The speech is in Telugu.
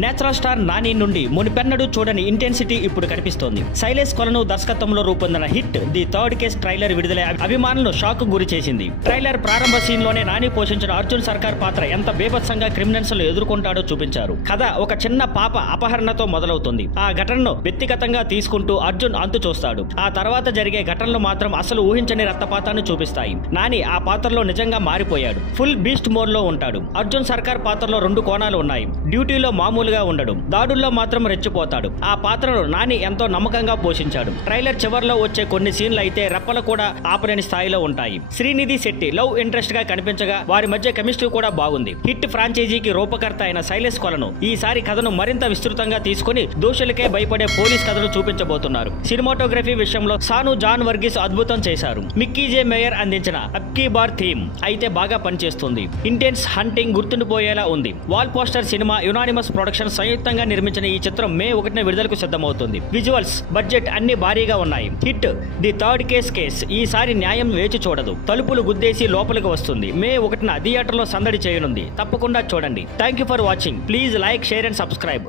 నేచురల్ స్టార్ నాని నుండి మునిపెన్నడూ చూడని ఇంటెన్సిటీ ఇప్పుడు కనిపిస్తోంది. శైలేష్ కొలను దర్శకత్వంలో రూపొందిన hit the third case trailer విడుదల అభిమానులను షాక్ గురి చేసింది. ట్రైలర్ ప్రారంభ సీన్ లోనే నాని పోషించిన అర్జున్ సర్కార్ పాత్ర ఎంత బేభత్సంగా క్రిమినల్స్ ఎదుర్కొంటాడో చూపించారు. కథ ఒక చిన్న పాప అపహరణతో మొదలవుతుంది. ఆ ఘటనను వ్యక్తిగతంగా తీసుకుంటూ అర్జున్ అంతు చూస్తాడు. ఆ తర్వాత జరిగే ఘటనలు మాత్రం అసలు ఊహించని రక్తపాతాన్ని చూపిస్తాయి. నాని ఆ పాత్రలో నిజంగా మారిపోయాడు. ఫుల్ బీస్ట్ మోడ్ లో ఉంటాడు. అర్జున్ సర్కార్ పాత్రలో 2 కోణాలు ఉన్నాయి. డ్యూటీలో మామూలుగా ఉండడు, దాడుల్లో మాత్రం రెచ్చిపోతాడు. ఆ పాత్రను నాని ఎంతో నమ్మకంగా పోషించాడు. ట్రైలర్ చివర్లో వచ్చే కొన్ని సీన్లు అయితే రెప్పలు కూడా ఆపలేని స్థాయిలో ఉంటాయి. శ్రీనిధి శెట్టి లవ్ ఇంట్రెస్ట్ గా కనిపించగా వారి మధ్య కెమిస్ట్రీ కూడా బాగుంది. హిట్ ఫ్రాంచైజీకి రూపకర్త అయిన శైలేష్ కొలను ఈసారి కథను మరింత విస్తృతంగా తీసుకుని దోషులకే భయపడే పోలీస్ కథను చూపించబోతున్నారు. సినిమాటోగ్రఫీ విషయంలో సాను జాన్ వర్గీస్ అద్భుతం చేశారు. మిక్కీ జే మేయర్ అందించిన అబ్కీ బార్ థీమ్ అయితే బాగా పనిచేస్తుంది. ఇంటెన్స్ హంటింగ్ గుర్తుండిపోయేలా ఉంది. Wall poster cinema unanimous production సంయుక్తంగా నిర్మించిన ఈ చిత్రం మే 1న విడుదలకు సిద్ధమవుతుంది. విజువల్స్, బడ్జెట్ అన్ని భారీగా ఉన్నాయి. హిట్ ది థర్డ్ కేస్ ఈసారి న్యాయం వేచి చూడదు. తలుపులు గుద్దేసి లోపలికి వస్తుంది. మే 1న థియేటర్లో సందడి చేయనుంది. తప్పకుండా చూడండి. Thank you for watching. Please like, share and subscribe.